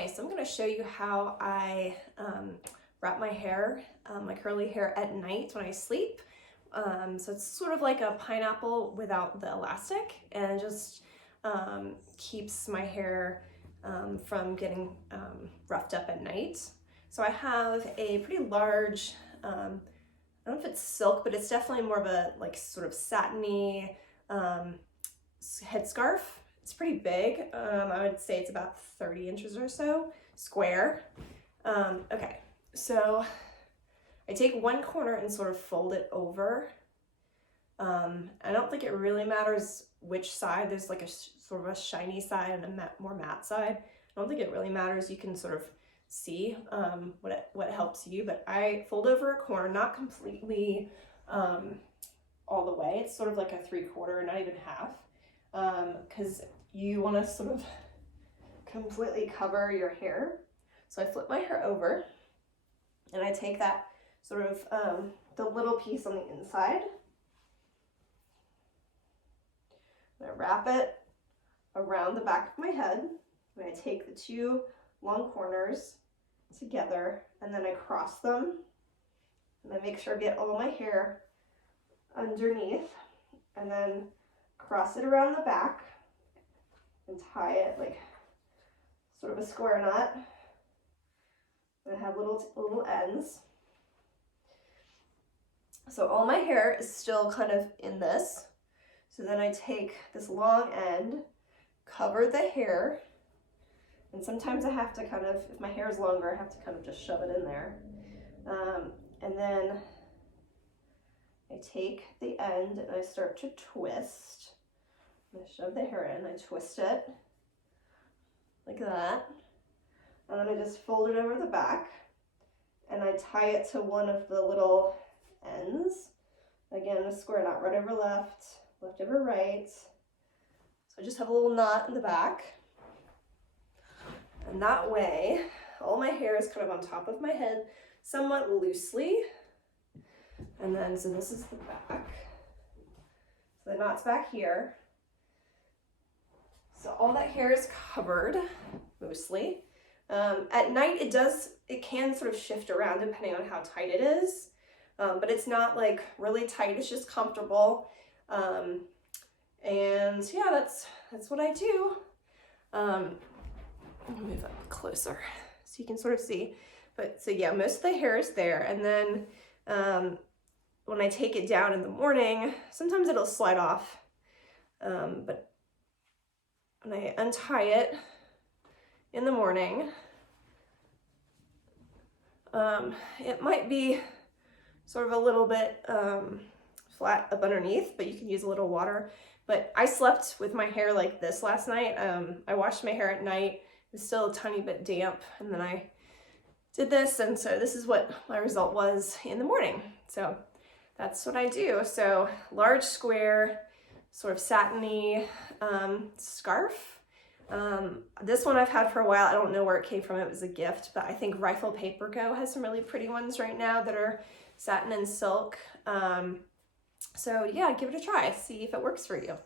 Hi, so I'm going to show you how I wrap my hair, my curly hair at night when I sleep. So it's sort of like a pineapple without the elastic, and just keeps my hair from getting roughed up at night. So I have a pretty large, I don't know if it's silk, but it's definitely more of a like sort of satiny headscarf. It's pretty big. I would say it's about 30 inches or so square. Okay, so I take one corner and sort of fold it over. I don't think it really matters which side. There's like a sort of a shiny side and a more matte side. I don't think it really matters. You can sort of see what helps you, but I fold over a corner, not completely all the way. It's sort of like a 3/4, not even half, because you want to sort of completely cover your hair. So I flip my hair over and I take that sort of the little piece on the inside and I wrap it around the back of my head, and I take the two long corners together and then I cross them and I make sure I get all my hair underneath, and then cross it around the back and tie it like sort of a square knot, and have little ends. So all my hair is still kind of in this. So then I take this long end, cover the hair, and sometimes I have to kind of, if my hair is longer, I have to kind of just shove it in there. And then I take the end and I start to twist. I shove the hair in, I twist it like that, and then I just fold it over the back and I tie it to one of the little ends. Again, a square knot, right over left, left over right. So I just have a little knot in the back, and that way all my hair is kind of on top of my head somewhat loosely. And then, so this is the back. So the knot's back here. So all that hair is covered, mostly. At night, it can sort of shift around depending on how tight it is, but it's not like really tight, it's just comfortable. And yeah, that's what I do. Let me move up closer so you can sort of see. But so yeah, most of the hair is there, and then when I take it down in the morning, sometimes it'll slide off, but when I untie it in the morning, it might be sort of a little bit flat up underneath, but you can use a little water. But I slept with my hair like this last night. I washed my hair at night. It was still a tiny bit damp, and then I did this, and so this is what my result was in the morning. So that's what I do. So large square, sort of satiny scarf. This one I've had for a while. I don't know where it came from. It was a gift, but I think Rifle Paper Co has some really pretty ones right now that are satin and silk. So yeah, give it a try. See if it works for you.